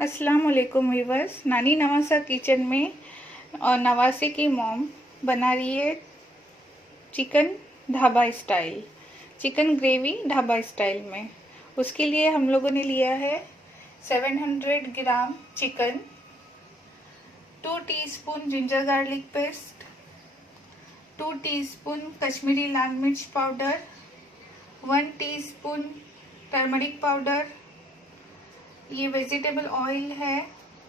अस्सलाम वालेकुम व्यूवर्स। नानी नवासा किचन में और नवासे की मॉम बना रही है chicken dhaba style, chicken gravy dhaba style में। उसके लिए हम लोगों ने लिया है 700 gram chicken, 2 teaspoon ginger garlic paste, 2 teaspoon Kashmiri लाल मिर्च पाउडर, 1 टीस्पून टर्मरिक पाउडर, ये वेजिटेबल ऑयल है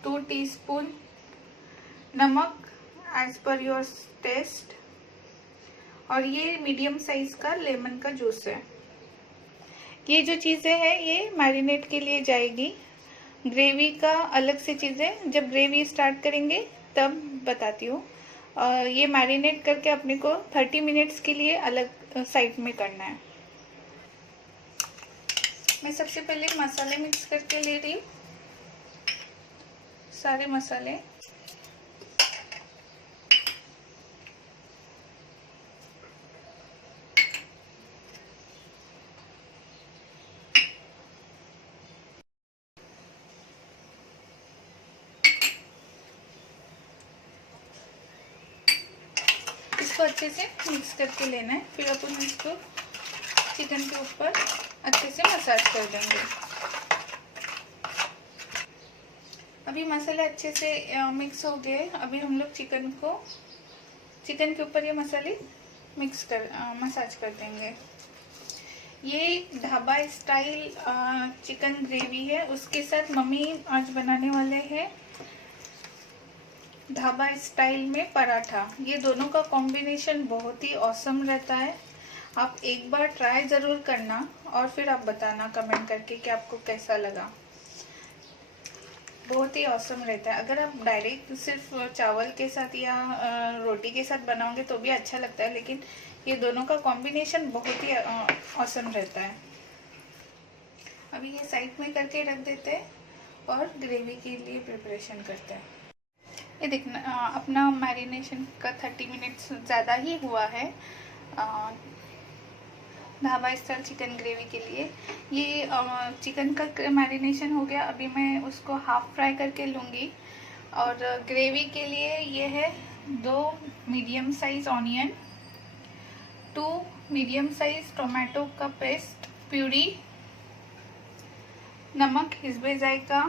2 टीस्पून, नमक एज पर योर टेस्ट, और ये मीडियम साइज का लेमन का जूस है। ये जो चीज़ें हैं ये मैरिनेट के लिए जाएगी। ग्रेवी का अलग से चीज़ें जब ग्रेवी स्टार्ट करेंगे तब बताती हूँ। ये मैरिनेट करके अपने को 30 मिनट्स के लिए अलग साइड में करना है। मैं सबसे पहले मसाले मिक्स करके ले रही हूँ, सारे मसाले। इसको अच्छे से मिक्स करके लेना है, फिर अपन इसको चिकन के ऊपर अच्छे से मसाज कर देंगे। अभी मसाले अच्छे से मिक्स हो गए। अभी हम लोग चिकन के ऊपर ये मसाले मसाज कर देंगे। ये ढाबा स्टाइल चिकन ग्रेवी है, उसके साथ मम्मी आज बनाने वाले हैं ढाबा स्टाइल में पराठा। ये दोनों का कॉम्बिनेशन बहुत ही ऑसम रहता है। आप एक बार ट्राई ज़रूर करना और फिर आप बताना कमेंट करके कि आपको कैसा लगा। बहुत ही ऑसम रहता है। अगर आप डायरेक्ट सिर्फ चावल के साथ या रोटी के साथ बनाओगे तो भी अच्छा लगता है, लेकिन ये दोनों का कॉम्बिनेशन बहुत ही ऑसम रहता है। अभी ये साइड में करके रख देते हैं और ग्रेवी के लिए प्रिपरेशन करते हैं। ये देखना, अपना मैरिनेशन का 30 मिनट्स ज़्यादा ही हुआ है ढाबा स्टाइल चिकन ग्रेवी के लिए। ये चिकन का मैरिनेशन हो गया। अभी मैं उसको हाफ फ्राई करके लूँगी। और ग्रेवी के लिए ये है 2 medium size onion, 2 medium size tomato का पेस्ट प्यूरी, नमक हिस्बे जायका,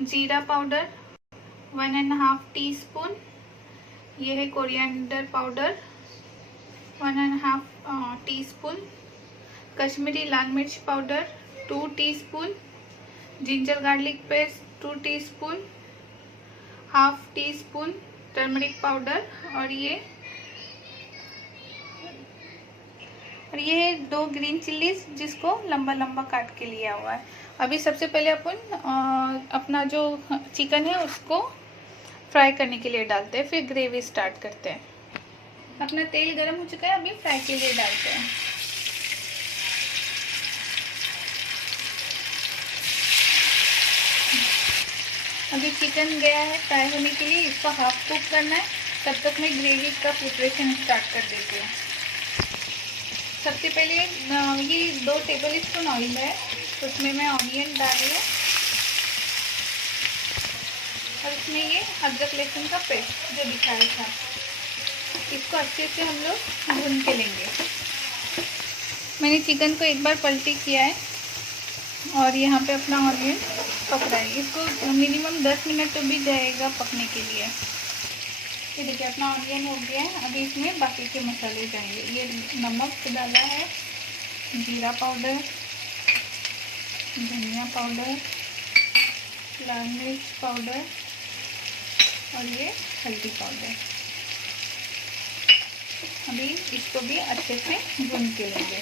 जीरा पाउडर 1.5 टीस्पून, ये है कोरिएंडर पाउडर 1.5 टीस्पून, कश्मीरी लाल मिर्च powder 2 teaspoon, ginger garlic paste 2 teaspoon, half teaspoon turmeric powder, और ये 2 ग्रीन चिल्लीज जिसको लंबा लंबा काट के लिया हुआ है। अभी सबसे पहले अपन अपना जो चिकन है उसको फ्राई करने के लिए डालते हैं, फिर ग्रेवी स्टार्ट करते हैं। अपना तेल गरम हो चुका है, अभी फ्राई के लिए डालते हैं। अभी चिकन गया है फ्राई होने के लिए, इसको हाफ कुक करना है। तब तक मैं ग्रेवी का प्रिपरेशन स्टार्ट कर देती हूँ। सबसे पहले ये 2 टेबल स्पून ऑयल है, उसमें मैं ऑनियन डाल रही हूँ और इसमें ये अदरक लहसुन का पेस्ट जो दिखाया था, इसको अच्छे से हम लोग भून के लेंगे। मैंने चिकन को एक बार पलटी किया है और यहाँ पे अपना ऑनियन पक रहा है। इसको मिनिमम 10 मिनट तो भी जाएगा पकने के लिए। ये देखिए अपना ऑनियन हो गया है। अभी इसमें बाकी के मसाले जाएंगे। ये नमक डाला है, जीरा पाउडर, धनिया पाउडर, लाल मिर्च पाउडर और ये हल्दी पाउडर। अभी इसको भी अच्छे से भून के लेंगे।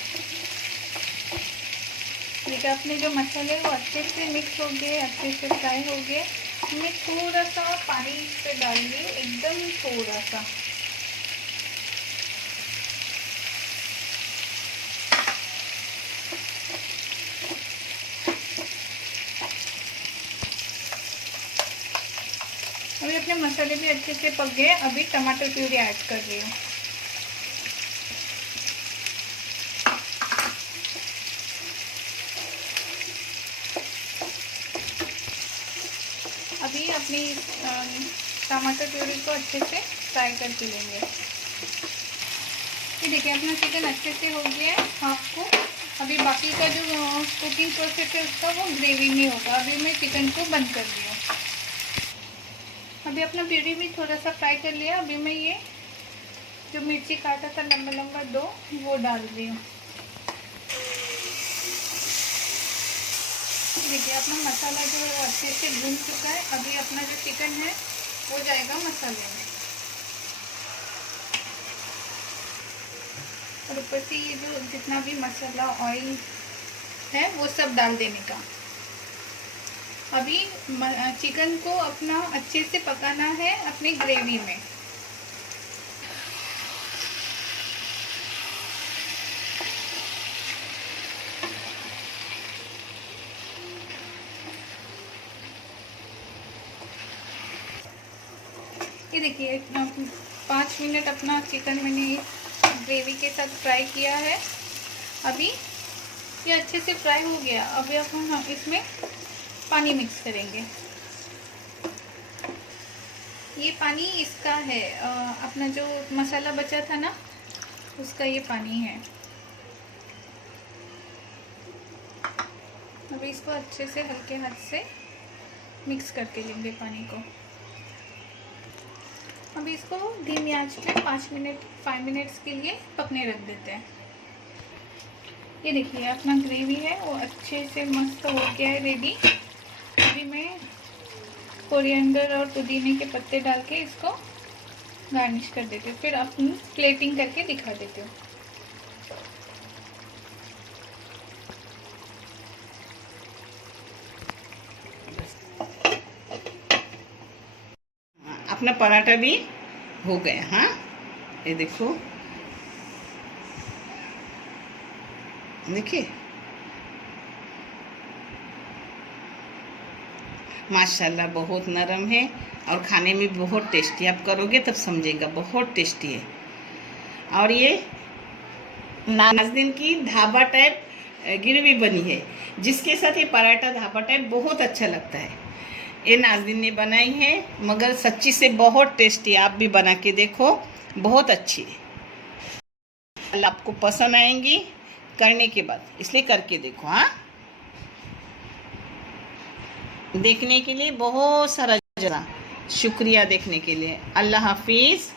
देखिए अपने जो मसाले वो अच्छे से मिक्स हो गए, अच्छे से फ्राई हो गए। मैं थोड़ा सा पानी इस पे डाल रही हूँ, एकदम थोड़ा सा। अभी अपने मसाले भी अच्छे से पक गए। अभी टमाटर प्यूरी ऐड कर रही हूँ। अभी अपनी टमाटर प्यूरी को अच्छे से फ्राई करके लेंगे। ये देखिए अपना चिकन अच्छे से हो गया है हाफ को। अभी बाकी का जो कुकिंग प्रोसेस है उसका वो ग्रेवी में होगा। अभी मैं चिकन को बंद कर रही हूँ। अभी अपना प्यूरी भी थोड़ा सा फ्राई कर लिया। अभी मैं ये जो मिर्ची काटा था लंबा लंबा 2 वो डाल रही हूँ। देखिए अपना मसाला जो है वो अच्छे से भून चुका है। अभी अपना जो चिकन है वो जाएगा मसाले में, और ऊपर से ये जो जितना भी मसाला ऑयल है वो सब डाल देने का। अभी चिकन को अपना अच्छे से पकाना है अपनी ग्रेवी में। ये देखिए 5 मिनट अपना चिकन मैंने ग्रेवी के साथ फ्राई किया है। अभी ये अच्छे से फ्राई हो गया। अभी हम इसमें पानी मिक्स करेंगे। ये पानी इसका है, अपना जो मसाला बचा था ना उसका ये पानी है। अभी इसको अच्छे से हल्के हाथ से मिक्स करके लेंगे पानी को। अभी इसको धीमी आंच पे 5 मिनट्स के लिए पकने रख देते हैं। ये देखिए अपना ग्रेवी है वो अच्छे से मस्त हो गया है रेडी। अभी मैं कोरिएंडर और पुदीने के पत्ते डाल के इसको गार्निश कर देती हूँ, फिर अपनी प्लेटिंग करके दिखा देती हूँ। अपना पराठा भी हो गया। हाँ ये देखो, देखिए माशाल्लाह बहुत नरम है और खाने में बहुत टेस्टी। आप करोगे तब समझेगा, बहुत टेस्टी है। और ये नाज़नीन की ढाबा टाइप ग्रेवी बनी है, जिसके साथ ये पराठा ढाबा टाइप बहुत अच्छा लगता है। ये नाज़नीन ने बनाई है, मगर सच्ची से बहुत टेस्टी। आप भी बना के देखो, बहुत अच्छी है। आपको पसंद आएंगी करने के बाद, इसलिए करके देखो। हाँ देखने के लिए बहुत सारा शुक्रिया देखने के लिए। अल्लाह हाफिज़।